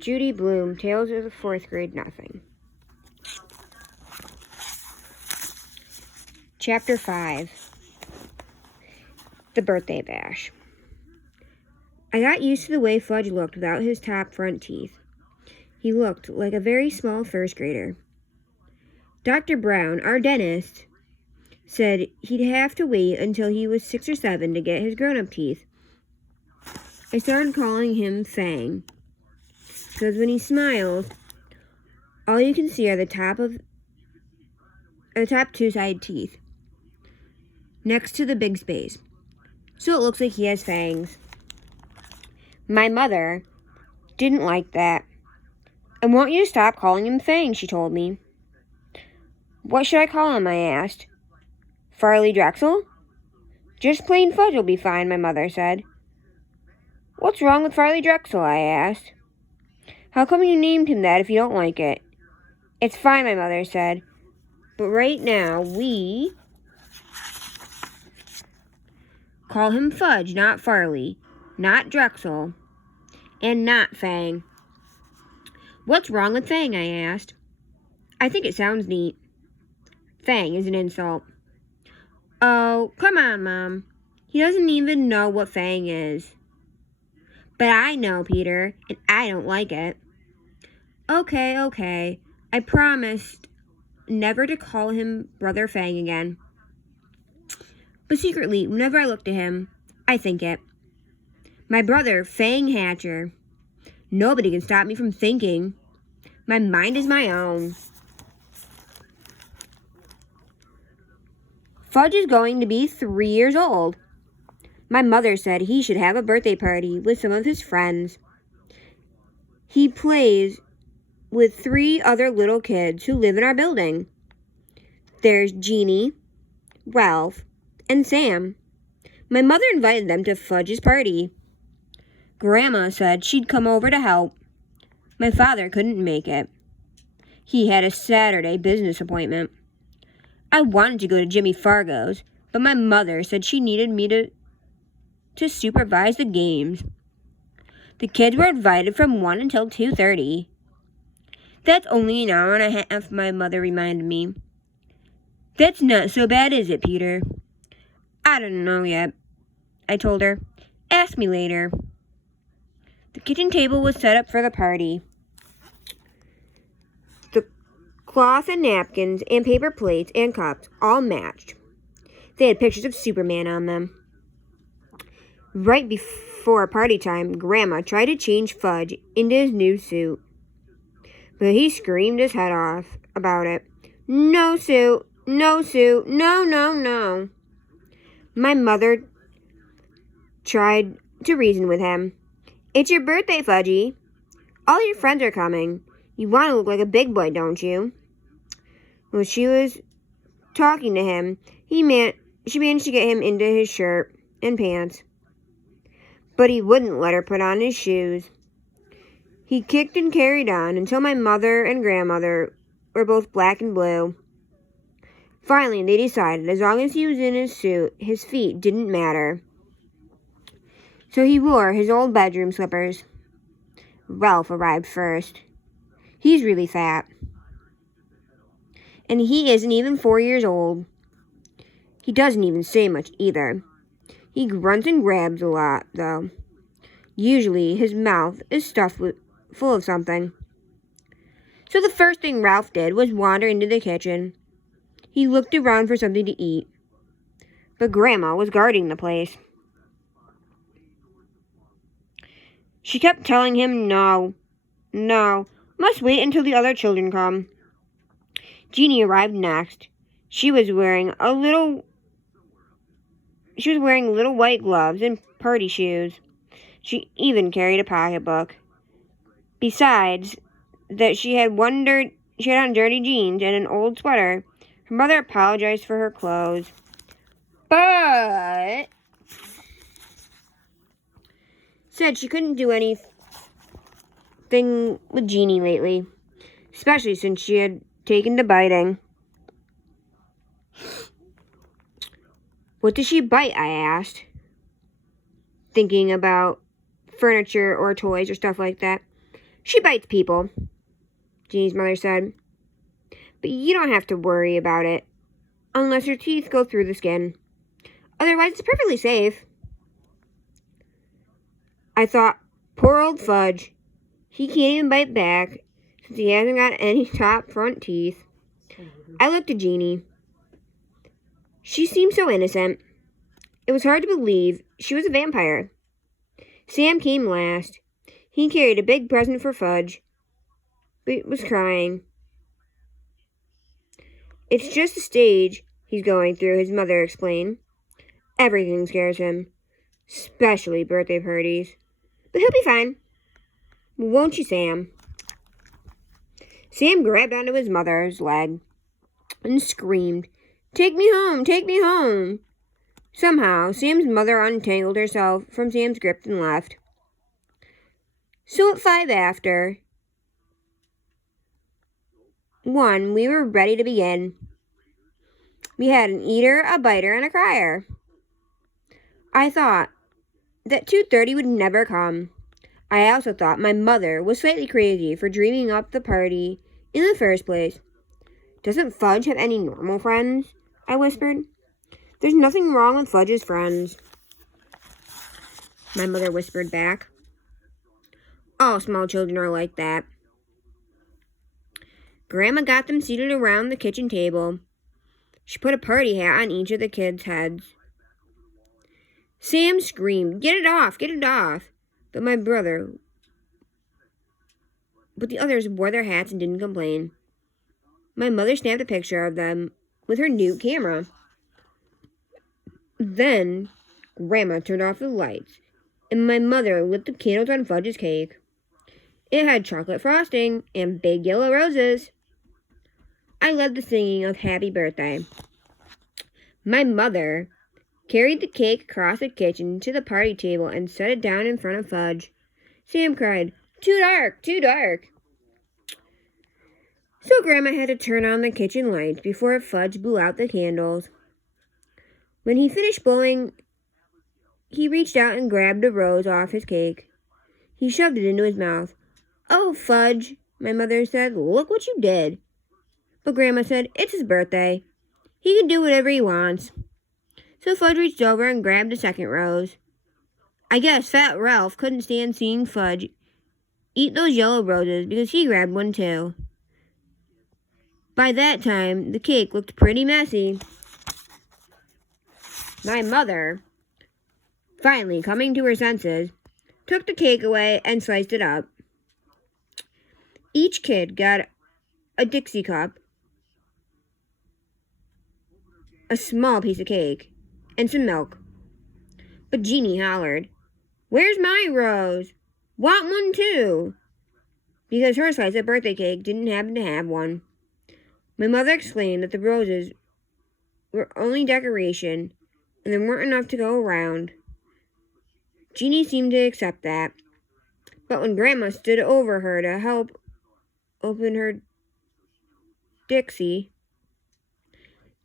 Judy Bloom, Tales of the Fourth Grade Nothing. Chapter 5. The Birthday Bash. I got used to the way Fudge looked without his top front teeth. He looked like a very small first grader. Dr. Brown, our dentist, said he'd have to wait until he was 6 or 7 to get his grown-up teeth. I started calling him Fang, because when he smiles, all you can see are the top two side teeth, next to the big space, so it looks like he has fangs. My mother didn't like that. I want you to stop calling him Fang, she told me. What should I call him, I asked. Farley Drexel? Just plain Fudge will be fine, my mother said. What's wrong with Farley Drexel, I asked. How come you named him that if you don't like it? It's fine, my mother said. But right now, we call him Fudge, not Farley, not Drexel, and not Fang. What's wrong with Fang, I asked. I think it sounds neat. Fang is an insult. Oh, come on, Mom. He doesn't even know what Fang is. But I know, Peter, and I don't like it. Okay. I promised never to call him Brother Fang again. But secretly, whenever I look to him, I think it. My brother, Fang Hatcher. Nobody can stop me from thinking. My mind is my own. Fudge is going to be 3 years old. My mother said he should have a birthday party with some of his friends. He plays with 3 other little kids who live in our building. There's Genie, Ralph, and Sam. My mother invited them to Fudge's party. Grandma said she'd come over to help. My father couldn't make it. He had a Saturday business appointment. I wanted to go to Jimmy Fargo's, but my mother said she needed me to supervise the games. The kids were invited from 1 until 2:30. That's only an hour and a half, my mother reminded me. That's not so bad, is it, Peter? I don't know yet, I told her. Ask me later. The kitchen table was set up for the party. The cloth and napkins and paper plates and cups all matched. They had pictures of Superman on them. Right before party time, Grandma tried to change Fudge into his new suit. But he screamed his head off about it. No suit, no. My mother tried to reason with him. It's your birthday, Fudgy. All your friends are coming. You want to look like a big boy, don't you? When she was talking to him, she managed to get him into his shirt and pants. But he wouldn't let her put on his shoes. He kicked and carried on until my mother and grandmother were both black and blue. Finally, they decided as long as he was in his suit, his feet didn't matter. So he wore his old bedroom slippers. Ralph arrived first. He's really fat. And he isn't even 4 years old. He doesn't even say much either. He grunts and grabs a lot, though. Usually, his mouth is stuffed full of something. So the first thing Ralph did was wander into the kitchen. He looked around for something to eat. But Grandma was guarding the place. She kept telling him no, must wait until the other children come. Genie arrived next. She was wearing little white gloves and party shoes. She even carried a pocketbook. Besides that, she had on dirty jeans and an old sweater. Her mother apologized for her clothes, but said she couldn't do anything with Genie lately, especially since she had taken to biting. What does she bite? I asked, thinking about furniture or toys or stuff like that. She bites people, Genie's mother said. But you don't have to worry about it, unless her teeth go through the skin. Otherwise, it's perfectly safe. I thought, poor old Fudge. He can't even bite back, since he hasn't got any top front teeth. I looked at Genie. She seemed so innocent. It was hard to believe she was a vampire. Sam came last. He carried a big present for Fudge, but was crying. It's just a stage he's going through, his mother explained. Everything scares him, especially birthday parties. But he'll be fine. Won't you, Sam? Sam grabbed onto his mother's leg and screamed, "Take me home! Take me home!" Somehow, Sam's mother untangled herself from Sam's grip and left. So at 5 after 1, we were ready to begin. We had an eater, a biter, and a crier. I thought that 2:30 would never come. I also thought my mother was slightly crazy for dreaming up the party in the first place. Doesn't Fudge have any normal friends? I whispered. There's nothing wrong with Fudge's friends, my mother whispered back. All small children are like that. Grandma got them seated around the kitchen table. She put a party hat on each of the kids' heads. Sam screamed, "Get it off! Get it off!" But the others wore their hats and didn't complain. My mother snapped a picture of them with her new camera. Then, Grandma turned off the lights, and my mother lit the candles on Fudge's cake. It had chocolate frosting and big yellow roses. I led the singing of Happy Birthday. My mother carried the cake across the kitchen to the party table and set it down in front of Fudge. Sam cried, "Too dark, too dark." So Grandma had to turn on the kitchen lights before Fudge blew out the candles. When he finished blowing, he reached out and grabbed a rose off his cake. He shoved it into his mouth. "Oh, Fudge," my mother said, "look what you did." But Grandma said, "It's his birthday. He can do whatever he wants." So Fudge reached over and grabbed a second rose. I guess Fat Ralph couldn't stand seeing Fudge eat those yellow roses because he grabbed one too. By that time, the cake looked pretty messy. My mother, finally coming to her senses, took the cake away and sliced it up. Each kid got a Dixie cup, a small piece of cake, and some milk. But Genie hollered, "Where's my rose? Want one too?" Because her slice of birthday cake didn't happen to have one. My mother explained that the roses were only decoration and there weren't enough to go around. Genie seemed to accept that. But when Grandma stood over her to help open her Dixie,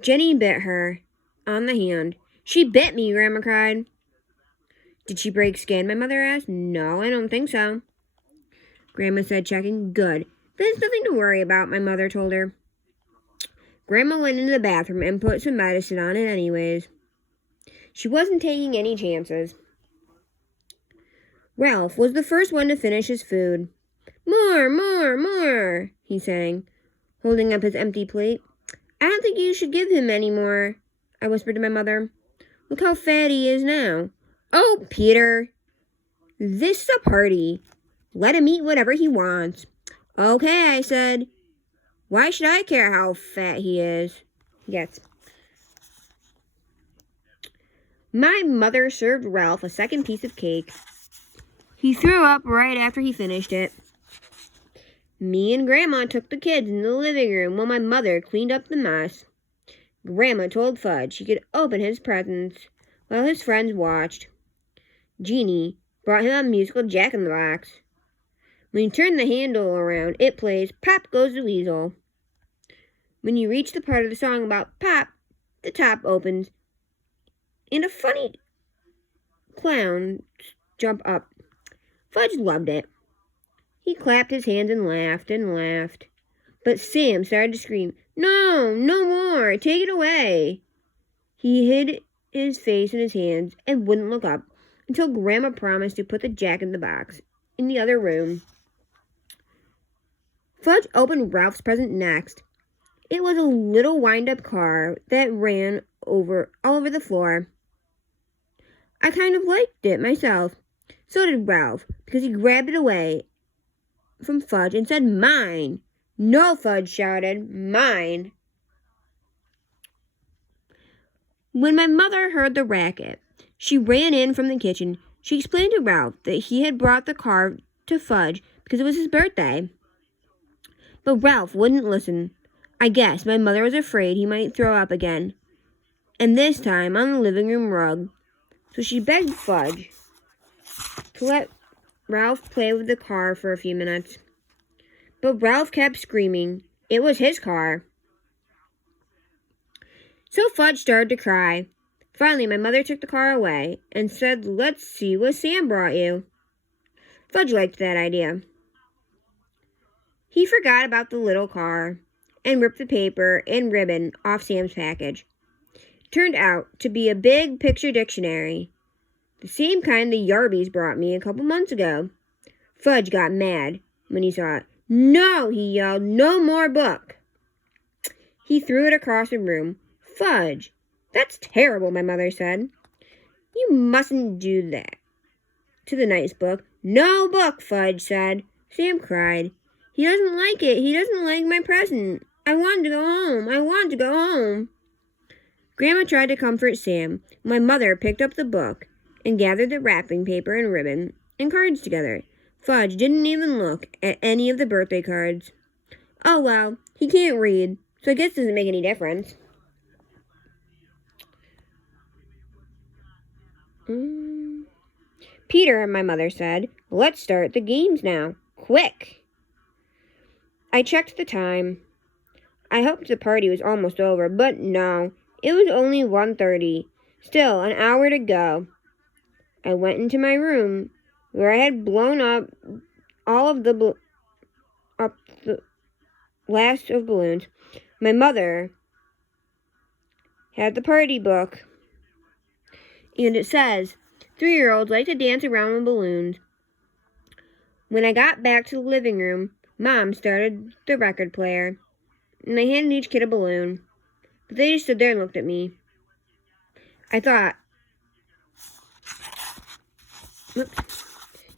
Jenny bit her on the hand. "She bit me," Grandma cried. "Did she break skin?" my mother asked. "No, I don't think so," Grandma said, checking. "Good. There's nothing to worry about," my mother told her. Grandma went into the bathroom and put some medicine on it anyways. She wasn't taking any chances. Ralph was the first one to finish his food. "More, more, more," he sang, holding up his empty plate. "I don't think you should give him any more," I whispered to my mother. "Look how fat he is now." "Oh, Peter, this is a party. Let him eat whatever he wants." "Okay," I said. "Why should I care how fat he is?" Yes. My mother served Ralph a second piece of cake. He threw up right after he finished it. Me and Grandma took the kids in the living room while my mother cleaned up the mess. Grandma told Fudge he could open his presents while his friends watched. Genie brought him a musical jack-in-the-box. When you turn the handle around, it plays "Pop Goes the Weasel." When you reach the part of the song about Pop, the top opens, and a funny clown jump up. Fudge loved it. He clapped his hands and laughed and laughed. But Sam started to scream, "No, no more! Take it away!" He hid his face in his hands and wouldn't look up until Grandma promised to put the Jack-in-the-Box in the other room. Fudge opened Ralph's present next. It was a little wind-up car that ran all over the floor. I kind of liked it myself. So did Ralph, because he grabbed it away from Fudge and said, "Mine!" "No," Fudge shouted, "mine!" When my mother heard the racket, she ran in from the kitchen. She explained to Ralph that he had brought the car to Fudge because it was his birthday. But Ralph wouldn't listen. I guess my mother was afraid he might throw up again, and this time on the living room rug. So she begged Fudge to let Ralph play with the car for a few minutes. But Ralph kept screaming. It was his car. So Fudge started to cry. Finally, my mother took the car away and said, "Let's see what Sam brought you." Fudge liked that idea. He forgot about the little car and ripped the paper and ribbon off Sam's package. It turned out to be a big picture dictionary, the same kind the Yarbies brought me a couple months ago. Fudge got mad when he saw it. "No," he yelled, "no more book." He threw it across the room. "Fudge, that's terrible," my mother said. "You mustn't do that to the nice book." "No book," Fudge said. Sam cried. "He doesn't like it. He doesn't like my present. I want to go home. I want to go home." Grandma tried to comfort Sam. My mother picked up the book and gathered the wrapping paper and ribbon and cards together. Fudge didn't even look at any of the birthday cards. "Oh, well, he can't read, so I guess it doesn't make any difference." "Peter," my mother said, "let's start the games now. Quick." I checked the time. I hoped the party was almost over, but no, it was only 1:30. Still an hour to go. I went into my room, where I had blown up all of the last of balloons. My mother had the party book, and it says, 3-year-olds like to dance around with balloons. When I got back to the living room, Mom started the record player, and I handed each kid a balloon, but they just stood there and looked at me. I thought,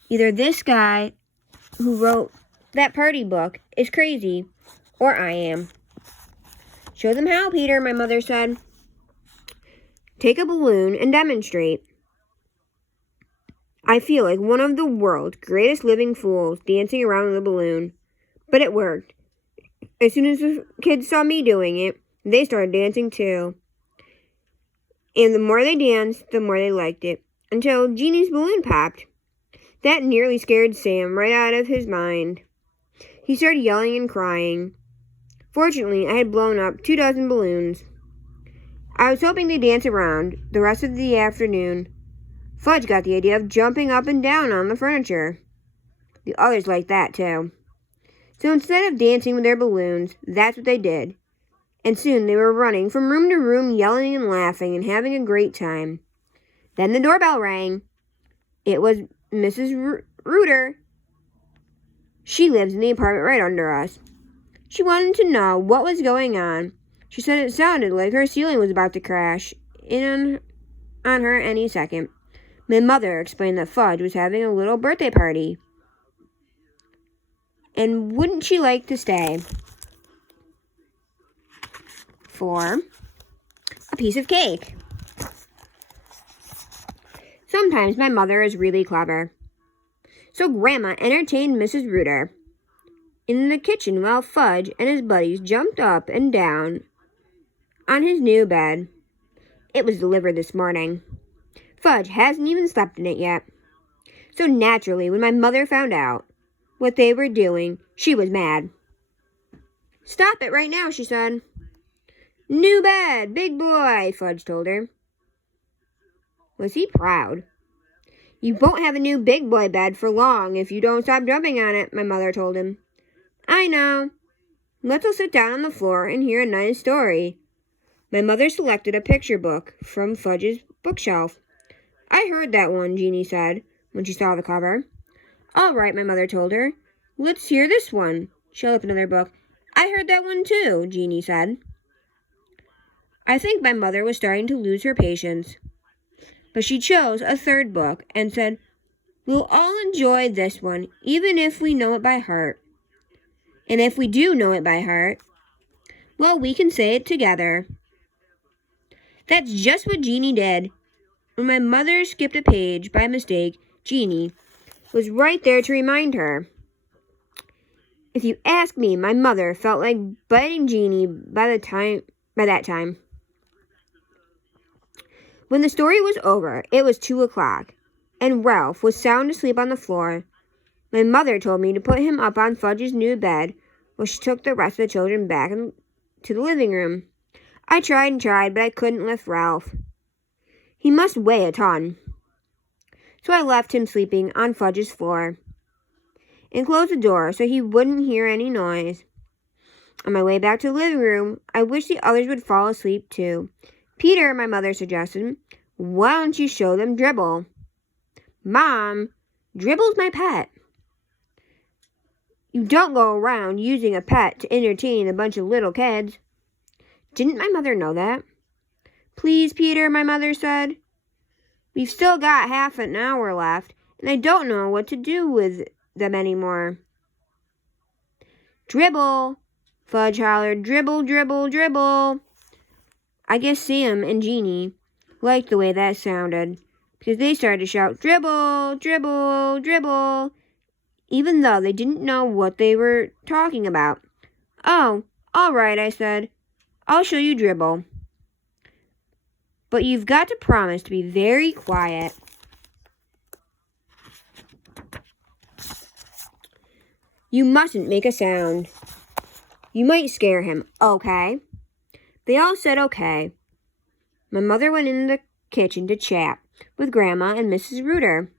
either this guy who wrote that party book is crazy, or I am. "Show them how, Peter," my mother said. "Take a balloon and demonstrate." I feel like one of the world's greatest living fools dancing around with a balloon. But it worked. As soon as the kids saw me doing it, they started dancing too. And the more they danced, the more they liked it, until Genie's balloon popped. That nearly scared Sam right out of his mind. He started yelling and crying. Fortunately, I had blown up 24 balloons. I was hoping they'd dance around the rest of the afternoon. Fudge got the idea of jumping up and down on the furniture. The others liked that too. So instead of dancing with their balloons, that's what they did. And soon they were running from room to room, yelling and laughing and having a great time. Then the doorbell rang. It was Mrs. Reuter. She lives in the apartment right under us. She wanted to know what was going on. She said it sounded like her ceiling was about to crash in on her any second. My mother explained that Fudge was having a little birthday party. And wouldn't she like to stay for a piece of cake? Sometimes my mother is really clever. So Grandma entertained Mrs. Reuter in the kitchen while Fudge and his buddies jumped up and down on his new bed. It was delivered this morning. Fudge hasn't even slept in it yet. So naturally, when my mother found out what they were doing, she was mad. "Stop it right now," she said. "New bed, big boy," Fudge told her. Was he proud? You won't have a new big boy bed for long if you don't stop jumping on it, my mother told him. I know. Let's all sit down on the floor and hear a nice story. My mother selected a picture book from Fudge's bookshelf. I heard that one, Genie said when she saw the cover. All right, my mother told her. Let's hear this one. She held up another book. I heard that one too, Genie said. I think my mother was starting to lose her patience. But she chose a third book and said, We'll all enjoy this one, even if we know it by heart. And if we do know it by heart, well, we can say it together. That's just what Genie did. When my mother skipped a page by mistake, Genie was right there to remind her. If you ask me, my mother felt like biting Genie by that time. When the story was over, it was 2 o'clock, and Ralph was sound asleep on the floor. My mother told me to put him up on Fudge's new bed, while she took the rest of the children back to the living room. I tried and tried, but I couldn't lift Ralph. He must weigh a ton. So I left him sleeping on Fudge's floor and closed the door so he wouldn't hear any noise. On my way back to the living room, I wished the others would fall asleep too. Peter, my mother suggested, why don't you show them Dribble? Mom, Dribble's my pet. You don't go around using a pet to entertain a bunch of little kids. Didn't my mother know that? Please, Peter, my mother said. We've still got half an hour left, and I don't know what to do with them anymore. Dribble, Fudge hollered, dribble, dribble, dribble. I guess Sam and Genie liked the way that sounded, because they started to shout, dribble, dribble, dribble, even though they didn't know what they were talking about. Oh, all right, I said. I'll show you Dribble. But you've got to promise to be very quiet. You mustn't make a sound. You might scare him, okay? They all said okay. My mother went in the kitchen to chat with Grandma and Mrs. Rooter.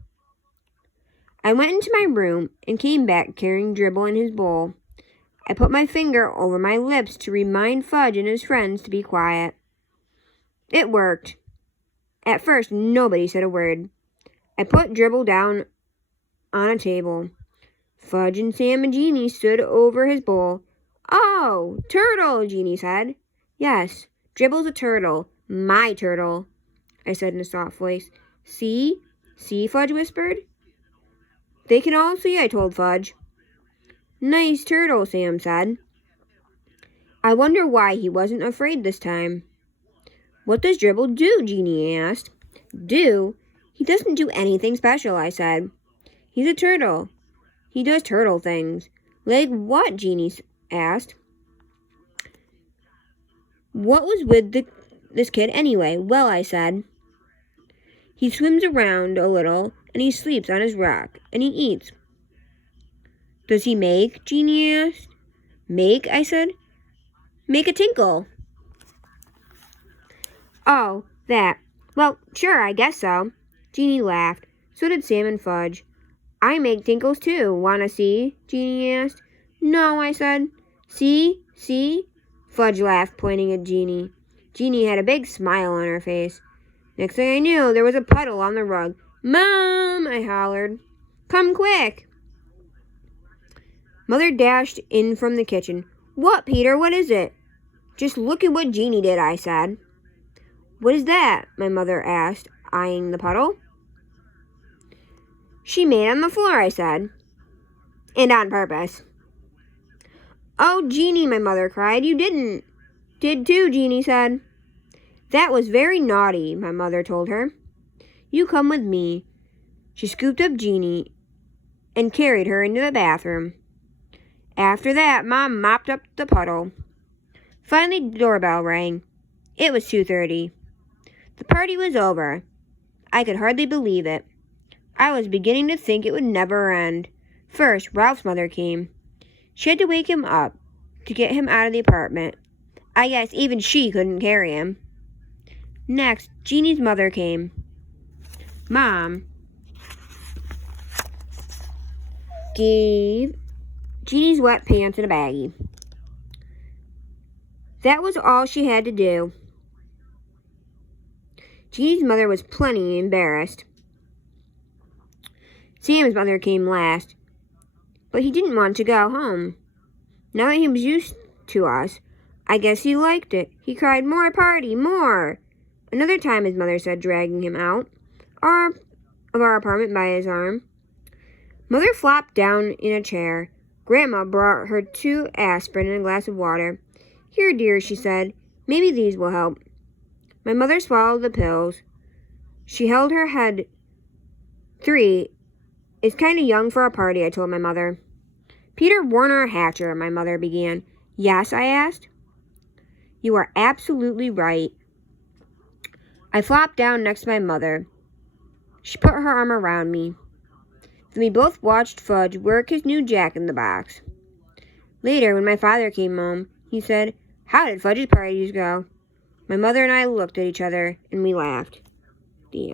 I went into my room and came back carrying Dribble in his bowl. I put my finger over my lips to remind Fudge and his friends to be quiet. It worked. At first, nobody said a word. I put Dribble down on a table. Fudge and Sam and Genie stood over his bowl. Oh, turtle, Genie said. Yes, Dribble's a turtle. My turtle, I said in a soft voice. See? See, Fudge whispered. They can all see, I told Fudge. Nice turtle, Sam said. I wonder why he wasn't afraid this time. What does Dribble do? Genie asked. Do? He doesn't do anything special, I said. He's a turtle. He does turtle things. Like what? Genie asked. What was with this kid anyway? Well, I said. He swims around a little, and he sleeps on his rock, and he eats. Does he make? Genie asked. Make? I said. Make a tinkle. Oh, that. Well, sure, I guess so. Genie laughed. So did Sam and Fudge. I make tinkles too. Wanna see? Genie asked. No, I said. See? See? Fudge laughed, pointing at Genie. Genie had a big smile on her face. Next thing I knew, there was a puddle on the rug. Mom, I hollered. Come quick. Mother dashed in from the kitchen. What, Peter? What is it? Just look at what Genie did, I said. What is that? My mother asked, eyeing the puddle. She made it on the floor, I said. And on purpose. Oh, Genie, my mother cried. You didn't. Did too, Genie said. That was very naughty, my mother told her. You come with me. She scooped up Genie and carried her into the bathroom. After that, Mom mopped up the puddle. Finally, the doorbell rang. It was 2:30. The party was over. I could hardly believe it. I was beginning to think it would never end. First, Ralph's mother came. She had to wake him up to get him out of the apartment. I guess even she couldn't carry him. Next, Genie's mother came. Mom, gave Genie's wet pants in a baggie. That was all she had to do. Genie's mother was plenty embarrassed. Sam's mother came last, but he didn't want to go home. Now that he was used to us, I guess he liked it. He cried, "More party, more!" Another time, his mother said, dragging him out of our apartment by his arm. Mother flopped down in a chair. Grandma brought her 2 aspirin and a glass of water. "Here, dear," she said. "Maybe these will help." My mother swallowed the pills. She held her head. 3 is kind of young for a party, I told my mother. "Peter Warner Hatcher," my mother began. "Yes?" I asked. "You are absolutely right." I flopped down next to my mother. She put her arm around me. Then we both watched Fudge work his new jack-in-the-box. Later, when my father came home, he said, "How did Fudge's parties go?" My mother and I looked at each other, and we laughed. The end.